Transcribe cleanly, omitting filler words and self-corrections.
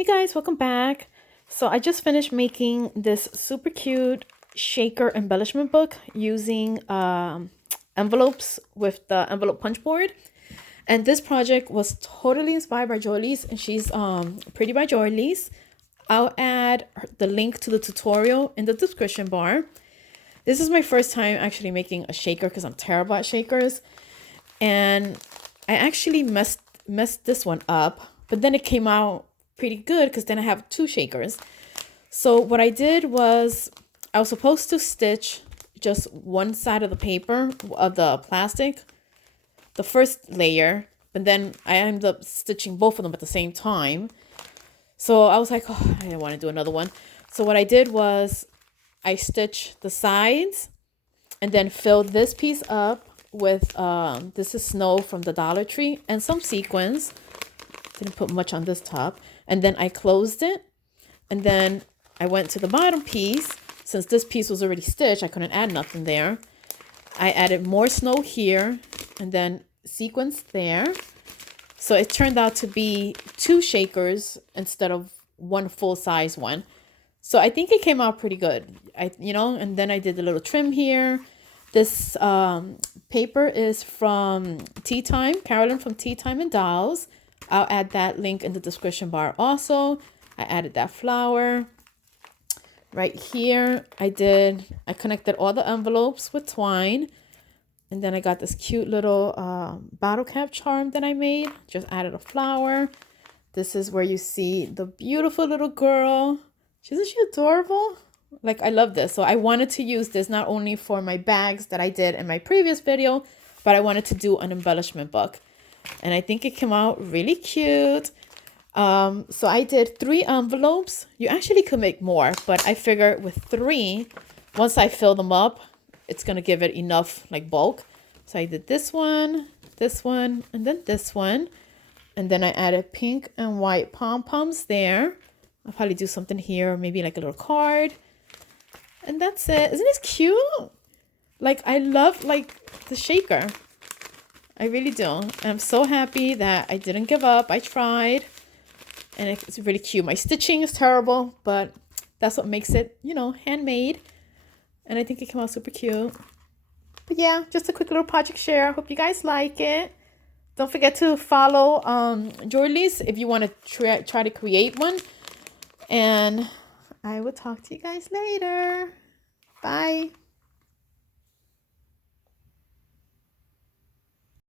Hey guys, welcome back. So I just finished making this super cute shaker embellishment book using envelopes with the envelope punch board. And this project was totally inspired by Joylease, and she's Pretty by Joylease. I'll add the link to the tutorial in the description bar. This is my first time actually making a shaker because I'm terrible at shakers. And I actually messed this one up, but then it came out pretty good because then I have two shakers. So what I did was I was supposed to stitch just one side of the paper of the plastic, the first layer, but then I ended up stitching both of them at the same time. So I was like, oh, I didn't want to do another one. So what I did was I stitched the sides and then filled this piece up with this is snow from the Dollar Tree and some sequins. Didn't put much on this top. And then I closed it. And then I went to the bottom piece. Since this piece was already stitched, I couldn't add nothing there. I added more snow here and then sequins there. So it turned out to be two shakers instead of one full size one. So I think it came out pretty good. And then I did a little trim here. This paper is from Tea Time, Carolyn from Tea Time and Dolls. I'll add that link in the description bar also. I added that flower. Right here, I connected all the envelopes with twine. And then I got this cute little bottle cap charm that I made. Just added a flower. This is where you see the beautiful little girl. Isn't she adorable? Like, I love this. So I wanted to use this not only for my bags that I did in my previous video, but I wanted to do an embellishment book. And I think it came out really cute. So I did 3 envelopes. You actually could make more, but I figure with 3, once I fill them up, it's going to give it enough like bulk. So I did this one, and then this one. And then I added pink and white pom-poms there. I'll probably do something here, maybe like a little card. And that's it. Isn't this cute? Like, I love like the shaker. I really do. I'm so happy that I didn't give up. I tried. And it's really cute. My stitching is terrible, but that's what makes it, handmade. And I think it came out super cute. But yeah, just a quick little project share. Hope you guys like it. Don't forget to follow Joylease if you want to try to create one. And I will talk to you guys later. Bye.